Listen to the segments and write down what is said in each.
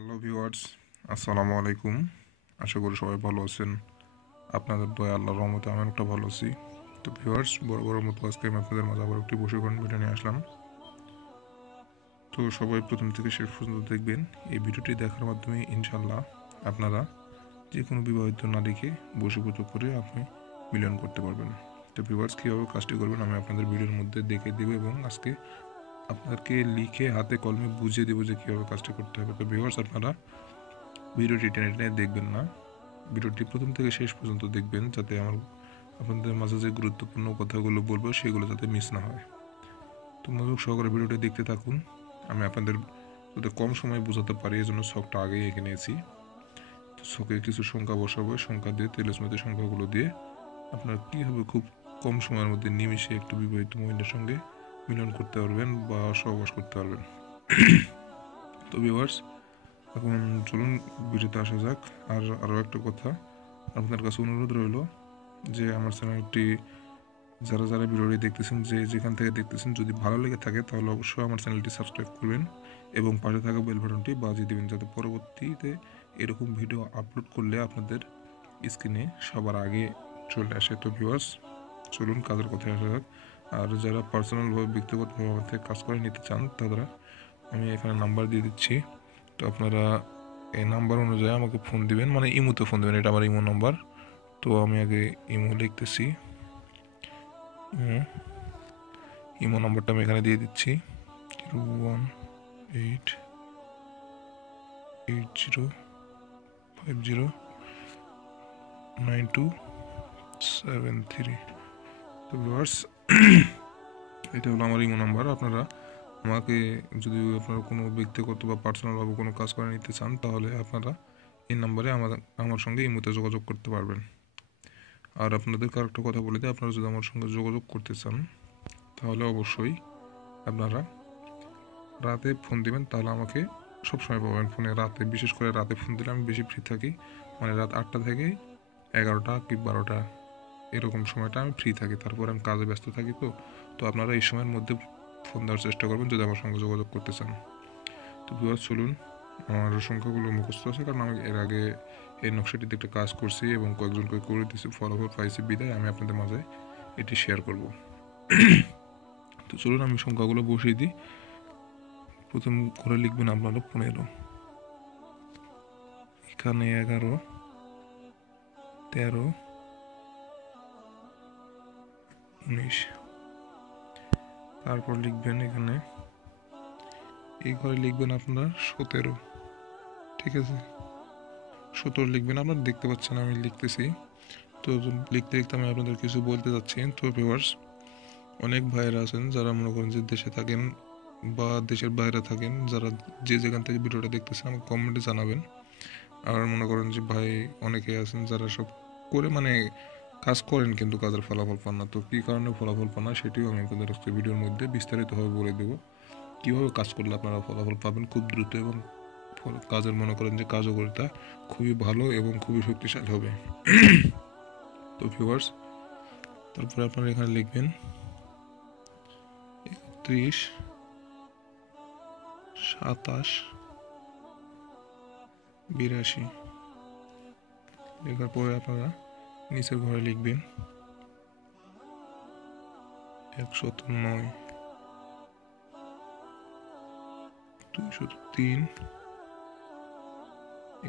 Hello viewers, আসসালামু আলাইকুম। আশা করি সবাই ভালো আছেন। আপনাদের দয়া আল্লাহর রহমতে আমি একটা ভালো আছি। তো ভিউয়ার্স, বড় মতো আজকে আমি আপনাদের মাঝে আবার একটি প্রশিক্ষণ ভিডিও নিয়ে আসলাম। তো সবাই প্রথম থেকে শেষ পর্যন্ত দেখবেন। এই ভিডিওটি দেখার মাধ্যমে ইনশাল্লাহ আপনারা যে কোনো বিবাহিত নারীকে বশীভূত করে আপনি মিলন করতে পারবেন। তো ভিউয়ার্স, কীভাবে কাজটি করবেন আমি আপনাদের ভিডিওর মধ্যে দেখে দেবো এবং আজকে আপনাকে লিখে হাতে কলমে বুঝিয়ে দেবো যে কীভাবে কাজটি করতে হবে। তো ভিউয়ার্স, আপনারা ভিডিওটি টেনে টেনে দেখবেন না, ভিডিওটি প্রথম থেকে শেষ পর্যন্ত দেখবেন, যাতে আপনাদের মাঝে যে গুরুত্বপূর্ণ কথাগুলো বলবো সেগুলো যাতে মিস না হয়। তো মনোযোগ সহকারে ভিডিওটি দেখতে থাকুন। আমি আপনাদের যাতে কম সময়ে বোঝাতে পারি এই জন্য ছকটা আগেই এঁকে নিয়েছি। তো ছকে কিছু সংখ্যা বসাবো, সংখ্যা দিয়ে তেলস্মেতে সংখ্যাগুলো দিয়ে আপনারা কীভাবে খুব কম সময়ের মধ্যে নিমিশে একটু বিবাহিত মহিলার সঙ্গে মিলন করতে পারবেন বা সহবাস করতে পারবেন। তো ভিউয়ার্স, এখন চলুন ভিডিওতে আসা যাক। আর আরও একটা কথা, আপনার কাছে অনুরোধ রইল যে আমার চ্যানেলটি যারা যারা ভিডিওটি দেখতেছেন, যে যেখান থেকে দেখতেছেন, যদি ভালো লেগে থাকে তাহলে অবশ্যই আমার চ্যানেলটি সাবস্ক্রাইব করবেন এবং পাশে থাকা বেল বাটনটি বাজিয়ে দেবেন, যাতে পরবর্তীতে এরকম ভিডিও আপলোড করলে আপনাদের স্ক্রিনে সবার আগে চলে আসে। তো ভিউয়ার্স, চলুন কাজের কথায় আসা যাক। আর যারা পার্সোনালভাবে ব্যক্তিগতভাবে আমার থেকে কাজ করে নিতে চান তারা আমি এখানে নাম্বার দিয়ে দিচ্ছি। তো আপনারা এই নাম্বার অনুযায়ী আমাকে ফোন দিবেন, মানে ইমোতে ফোন দেবেন, এটা আমার ইমো নাম্বার। তো আমি আগে ইমো লিখতেছি। ইমো নাম্বারটা আমি এখানে দিয়ে দিচ্ছি 01880509273। তো ভিউয়ার্স, এটা হলো আমার ইমো নাম্বার। আপনারা আমাকে যদি আপনারা কোনো ব্যক্তিগত বা পার্সোনালভাবে কোনো কাজ করে নিতে চান তাহলে আপনারা এই নাম্বারে আমার সঙ্গে ইমোতে যোগাযোগ করতে পারবেন। আর আপনাদেরকে আরেকটা কথা বলে দিই, আপনারা যদি আমার সঙ্গে যোগাযোগ করতে চান তাহলে অবশ্যই আপনারা রাতে ফোন দিবেন, তাহলে আমাকে সবসময় পাবেন ফোনে। রাতে, বিশেষ করে রাতে ফোন দিলে আমি বেশি ফ্রি থাকি, মানে রাত 8টা থেকে 11টা কি 12টা এরকম সময়টা আমি ফ্রি থাকি। তারপর আমি কাজে ব্যস্ত থাকি। তো আপনারা এই সময়ের মধ্যে ফোন দেওয়ার চেষ্টা করবেন যদি আমার সঙ্গে যোগাযোগ করতে চান। তো ভিউয়ার্স, চলুন, আমার সংখ্যাগুলো মুখস্থ আছে কারণ আমি এর আগে এই নকশাটিতে একটা কাজ করছি এবং কয়েকজনকে করে দিয়েছি, ফলাফল পাইছি, বিদায় আমি আপনাদের মাঝে এটি শেয়ার করব। তো চলুন আমি সংখ্যাগুলো বসিয়ে দিই। প্রথম করে লিখবেন আপনারা 15, এখানে 11, 13, 19। তারপর লিখবেন এখানে, এই ঘরে লিখবেন আপনার 17। ঠিক আছে, 17 লিখবেন। আপনারা দেখতে পাচ্ছেন আমি লিখতেছি। তো লিখতে লিখতে আমি আপনাদের কিছু বলতে যাচ্ছি। তো ভিউয়ার্স, অনেক ভাইয়েরা আছেন যারা মনে করেন যে দেশে থাকেন বা দেশের বাইরে থাকেন, যারা যে যেখান থেকে ভিডিওটা দেখতেছেন আমাকে কমেন্টে জানাবেন। আর মনে করেন যে ভাই অনেকে আছেন যারা সব করে, মানে কাজ করেন কিন্তু কাজের ফলাফল পান না। তো কী কারণে ফলাফল পান না সেটিও আমি আপনাদের আজকে ভিডিওর মধ্যে বিস্তারিতভাবে বলে দেবো, কীভাবে কাজ করলে আপনারা ফলাফল পাবেন খুব দ্রুত এবং কাজের মনে করেন যে কার্যকারিতা খুবই ভালো এবং খুবই শক্তিশালী হবে। তো ভিউয়ার্স, তারপরে আপনারা এখানে লিখবেন 31, 27, 82। লেখার পরে আপনারা নিচের ঘরে লিখবেন 109, 203।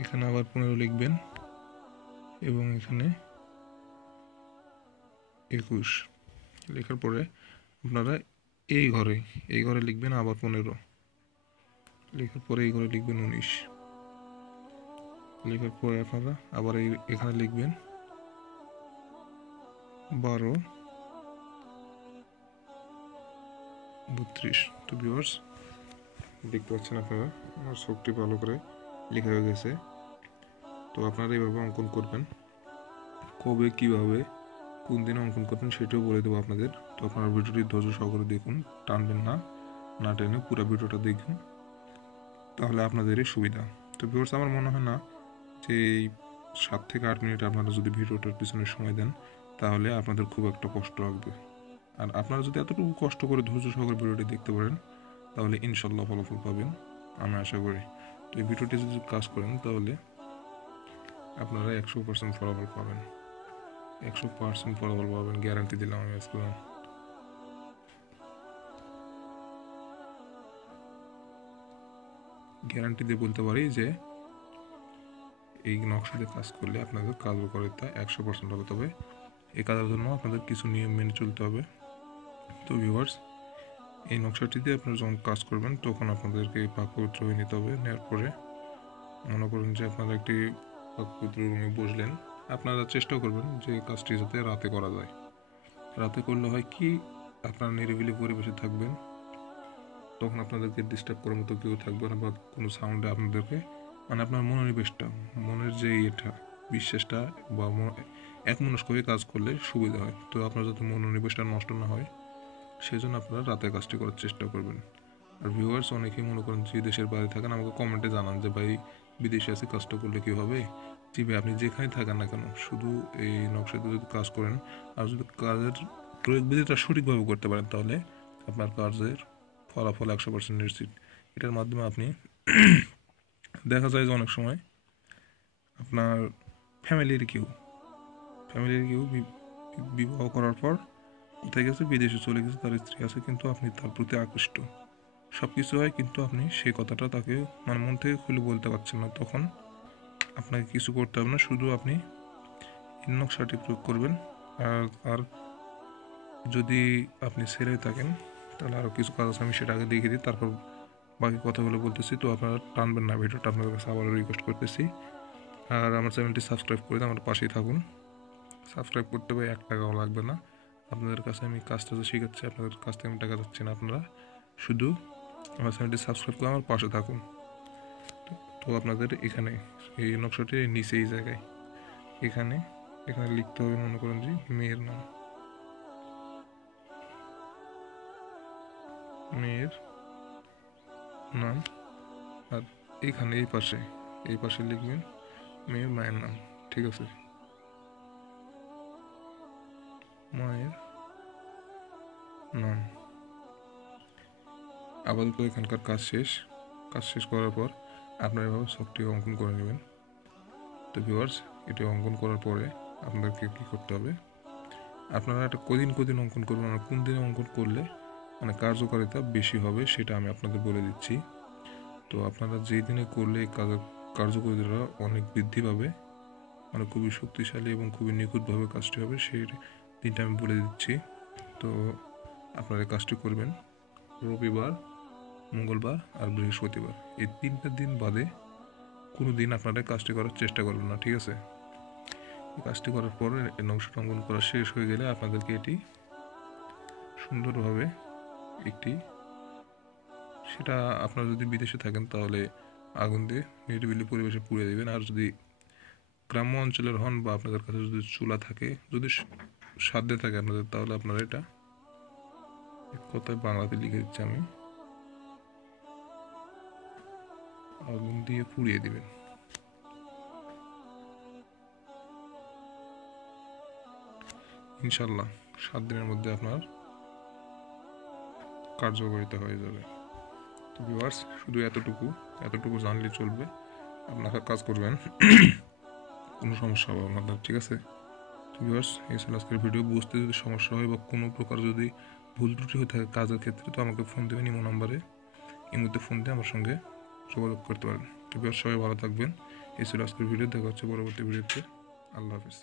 এখানে আবার 15 লিখবেন এবং এখানে 21। লেখার পরে আপনারা এই ঘরে লিখবেন আবার 15। লেখার পরে এই ঘরে লিখবেন 19। লেখার পরে আপনারা আবার এখানে লিখবেন 12, 32। তো ভিউয়ার্স, দেখতে পাচ্ছেন আপনারা আমার ছকটি ভালো করে লেখা হয়ে গেছে। তো আপনারা এইভাবে অঙ্কন করবেন। কবে, কিভাবে, কোন দিনে অঙ্কন করবেন সেটাও বলে দেবো আপনাদের। তো আপনারা ভিডিওটি ধৈর্য সহকারে দেখুন, টানবেন না, না টেনে পুরো ভিডিওটা দেখুন, তাহলে আপনাদেরই সুবিধা। তো ভিউয়ার্স, আমার মনে হয় না যে এই 7 থেকে 8 মিনিট আপনারা যদি ভিডিওটার পিছনে সময় দেন তাহলে আপনাদের খুব একটা কষ্ট লাগবে। আর আপনারা যদি এতটুকু কষ্ট করে ধৈর্য সহকারে ভিডিওটি দেখতে পারেন তাহলে ইনশাল্লাহ ফলাফল পাবেন, আমি আশা করি। তো এই ভিডিওটি যদি কাজ করেন তাহলে আপনারা 100% ফলাফল পাবেন, 100% ফলাফল পাবেন, গ্যারান্টি দিলাম আমি আজকে। গ্যারান্টি দিয়ে বলতে পারি যে এই নকশাতে কাজ করলে আপনাদের কার্যকারিতা 100% হবে। তবে এই কাজের জন্য আপনাদের কিছু নিয়ম মেনে চলতে হবে। তো ভিউয়ার্স, এই নকশাটিতে আপনারা যখন কাজ করবেন তখন আপনাদেরকে পাক পবিত্র হয়ে নিতে হবে। নেওয়ার পরে মনে করুন যে আপনারা একটি পাক পবিত্র রুমে বসলেন। আপনারা চেষ্টা করবেন যে কাজটি যাতে রাতে করা যায়। রাতে করলে হয় কি, আপনারা নিরিবিলি পরিবেশে থাকবেন, তখন আপনাদেরকে ডিস্টার্ব করার মতো কেউ থাকবে না, বা কোনো সাউন্ডে আপনাদেরকে মানে আপনার মনোনিবেশটা, মনের যে এটা বিশ্বাসটা বা এক মনস্ক হয়ে কাজ করলে সুবিধা হয়। তো আপনার যাতে মনোনিবেশটা নষ্ট না হয় সেই জন্য আপনারা রাতে কাজটি করার চেষ্টা করবেন। আর ভিউয়ার্স, অনেকেই মনে করেন যে দেশের বাইরে থাকেন, আমাকে কমেন্টে জানান যে ভাই বিদেশে আছে কাজটা করলে কী হবে। জি ভাই, আপনি যেখানে থাকেন না কেন, শুধু এই নকশাতে যদি কাজ করেন আর যদি কাজের প্রয়োগ বিধিটা সঠিকভাবে করতে পারেন তাহলে আপনার কাজের ফলাফল 100% নিশ্চিত। এটার মাধ্যমে আপনি দেখা যায় যে অনেক সময় আপনার ফ্যামিলির কেউ বিবাহ করার পর কোথায় গেছে, বিদেশে চলে গেছে, তার স্ত্রী আছে, কিন্তু আপনি তার প্রতি আকৃষ্ট, সব কিছু হয়, কিন্তু আপনি সেই কথাটা তাকে মানে মন থেকে খুলে বলতে পারছেন না। তখন আপনাকে কিছু করতে হবে না, শুধু আপনি এই নকশাটি প্রয়োগ করবেন। আর যদি আপনি ছেড়ে থাকেন তাহলে আরও কিছু কাজ আছে, আমি সেটা আগে দেখিয়ে দিই, তারপর বাকি কথাগুলো বলতেছি। তো আপনারা টানবেন না ভিডিওটা, আপনাদের কাছে আবারও রিকোয়েস্ট করতেছি। আর আমার চ্যানেলটি সাবস্ক্রাইব করে আমার পাশেই থাকুন। সাবস্ক্রাইব করতে হবে, 1 টাকাও লাগবে না। আপনাদের কাছে আমি কাজটা যে শেখাচ্ছি, আপনাদের কাছ থেকে আমি টাকা যাচ্ছি না, আপনারা শুধু আমার চ্যানেলটি সাবস্ক্রাইব করে আমার পাশে থাকুন। তো আপনাদের এখানে এই নকশাটির নিচে এই জায়গায় এখানে লিখতে হবে, মনে করেন যে মেয়ের নাম, আর এখানে এই পাশে লিখবেন মেয়ের মায়ের নাম। ঠিক আছে, মায়ের নাম। আপাতত এখানকার কাজ শেষ করার পর আপনারা এভাবে ছকটি অঙ্কন করে নেবেন। তো ভিউয়ার্স, এটি অঙ্কন করার পরে আপনাদেরকে কী করতে হবে, আপনারা একটা কদিন অঙ্কন করবেন, আর কোন দিনে অঙ্কন করলে মানে কার্যকারিতা বেশি হবে সেটা আমি আপনাদের বলে দিচ্ছি। তো আপনারা যেই দিনে করলে কার্যকারিতা অনেক বৃদ্ধি পাবে, মানে খুবই শক্তিশালী এবং খুবই নিখুঁতভাবে কাজটি হবে, সেই দিনটা আমি বলে দিচ্ছি। তো আপনারা কাজটি করবেন রবিবার, মঙ্গলবার আর বৃহস্পতিবার। এই 3টা দিন বাদে কোনো দিন আপনারা কাজটি করার চেষ্টা করবেন না। ঠিক আছে, এই কাজটি করার পর নকশাটা অঙ্কন করা শেষ হয়ে গেলে আপনাদেরকে এটি সুন্দরভাবে সেটা আপনারা যদি বিদেশে থাকেন তাহলে আগুন দিয়ে নিরিবিলি পরিবেশে পুড়িয়ে দেবেন। আর যদি গ্রাম্য অঞ্চলের হন বা আপনাদের কাছে যদি চুলা থাকে, যদি সাধ্যে থাকে আপনাদের, তাহলে আপনারা এটা এক কথায় বাংলাতে লিখে দিচ্ছি আমি, আগুন দিয়ে পুড়িয়ে দিবেন। ইনশাল্লাহ 7 দিনের মধ্যে আপনার কার্যকারিতা হয়ে যাবে। তো ভিউয়ার্স, শুধু এতটুকু জানলে চলবে, আপনারা কাজ করবেন, কোনো সমস্যা হবে আপনাদের। ঠিক আছে, তো ভিউয়ার্স, এই ছিল আজকের ভিডিও। বুঝতে যদি সমস্যা হয় বা কোনো প্রকার যদি ভুল ত্রুটি হয়ে থাকে কাজের ক্ষেত্রে, তো আমাকে ফোন দেবেন ইমো নাম্বারে, এই মুহূর্তে ফোন দিয়ে আমার সঙ্গে যোগাযোগ করতে পারেন। তো ভিউয়ার্স, সবাই ভালো থাকবেন। এই ছিল আজকের ভিডিও, দেখা হচ্ছে পরবর্তী ভিডিওতে। আল্লাহ হাফিজ।